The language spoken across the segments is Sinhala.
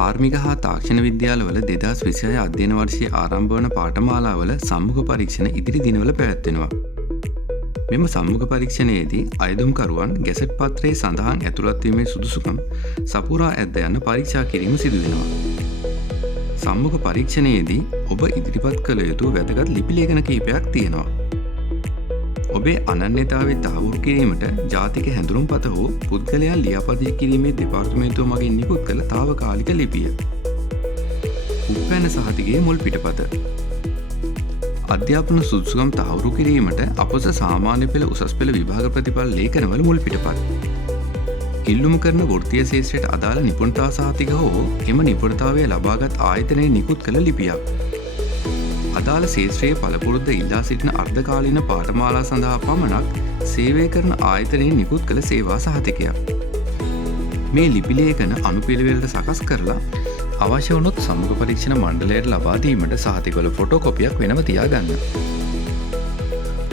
කාර්මික හා තාක්ෂණ විද්‍යාලවල 2026 අධ්‍යයන වර්ෂයේ ආරම්භ වන පාඨමාලාවල සම්මුඛ පරීක්ෂණ ඉදිරි දිනවල පැවැත්වෙනවා. මෙම සම්මුඛ පරීක්ෂණයේදී අයදුම්කරුවන් ගැසට් පත්‍රයේ සඳහන් ඇතුළත් වීමේ සුදුසුකම් සපුරා ඇද්ද යන පරීක්ෂා කිරීම සිදු වෙනවා. සම්මුඛ පරීක්ෂණයේදී ඔබ ඉදිරිපත් කළ යුතු වැදගත් ලිපි ලේඛන කිහිපයක් තියෙනවා. ඔබේ අනන්‍යතාවය තහවුරු කිරීමට ජාතික හැඳුනුම්පත හෝ පුද්ගලයන් ලියාපදිංචි කිරීමේ දෙපාර්තමේන්තුව මගින් නිකුත් කළ තාවකාලික ලිපිය. උපැන්න සහතිකයේ මුල් පිටපත. අධ්‍යාපන සුදුසුකම් තහවුරු කිරීමට අපොස සාමාන්‍ය පෙළ උසස් පෙළ විභාග ප්‍රතිඵල ලේඛනවල මුල් පිටපත්. ඉල්ලුම කරන වෘත්තීය ශාස්ත්‍රයට අදාළ නිපුණතා සහතික හෝ එම නිපුණතාවය ලබාගත් ආයතනයේ නිකුත් කළ ලිපියක්. අදාළ ශාස්ත්‍රයේ පළපුරුද්ද ඉල්ලා සිටින අර්ධකාලීන පාඨමාලා සඳහා පමණක් සේවය කරන ආයතනයේ නිකුත් කළ සේවා සහතිකයක්. මේ ලිපි ලේඛන අනුපිළිවෙලට සකස් කරලා අවශ්‍ය වුණොත් සම්මුඛ පරීක්ෂණ මණ්ඩලයට ලබා දීමට සහතිකවල ෆොටෝකොපියක් වෙනම තියාගන්න.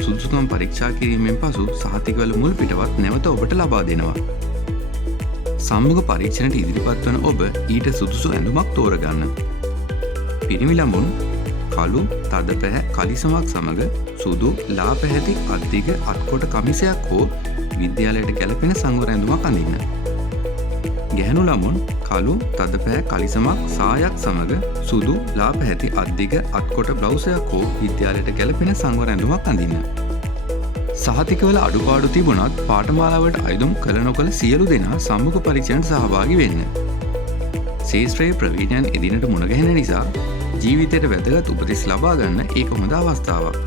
සුදුසුකම් පරීක්ෂා කිරීමෙන් පසු සහතිකවල මුල් පිටපත් නැවත ඔබට ලබා දෙනවා. සම්මුඛ පරීක්ෂණයට ඉදිරිපත් වන ඔබ ඊට සුදුසු ඇඳුමක් තෝරගන්න. පිරිමි ළමුන් කළු තද පැහැ කලිසමක් සමග සුදු ලා පැහැති අත්දිග අත්කොට කමිසයක් හෝ විද්‍යාලයට ගැලපෙන සංවර ඇඳුමක් අඳින්න. ගැහැණු ළමුන් කළු තද පැහැ කලිසමක් සායක් සමග සුදු ලා පැහැති අත්දිග අත්කොට බ්ලවුසයක් හෝ විද්‍යාලයට ගැලපෙන සංවර ඇඳුමක් අඳින්න. සහතිකවල අඩුපාඩු තිබුණත් පාඨමාලාවට අයදුම් කළ නොකළ සියලු දෙනා සම්මුඛ පරීක්ෂණයට සහභාගී වෙන්න. ශාස්ත්‍රයේ ප්‍රවීණයන් එදිනට මුණ ගැහෙන නිසා ජීවිතයට වැදගත් උපදෙස් ලබා ගන්න ඒක හොඳ අවස්ථාවක්.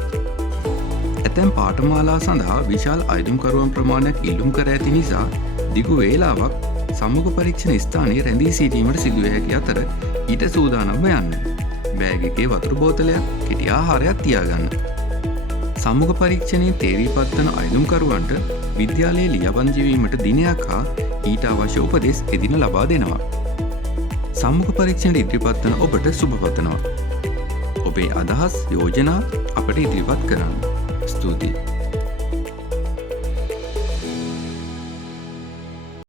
ඇතැම් පාඨමාලා සඳහා විශාල අයදුම්කරුවන් ප්‍රමාණයක් ඉල්ලුම් කර ඇති නිසා දිගු වේලාවක් සම්මුඛ පරීක්ෂණ ස්ථානයේ රැඳී සිටීමට සිදුවිය හැකි අතර ඊට සූදානම්ව යන්න. බෑග් එකේ වතුර බෝතලයක්, කෙටි ආහාරයක් තියාගන්න. සම්මුඛ පරීක්ෂණයේ තේරීපත් වන අයදුම්කරුවන්ට විද්‍යාලයේ ලියාපදිංචි වීමට දිනයක් හා ඊට අවශ්‍ය උපදෙස් එදින ලබා දෙනවා. සම්මුඛ පරීක්ෂණයට ඉදිරිපත් වන ඔබට සුබ පතනවා. ඔබේ අදහස් යෝජනා අපට ඉදිරිපත් කරන්න. ස්තුතියි.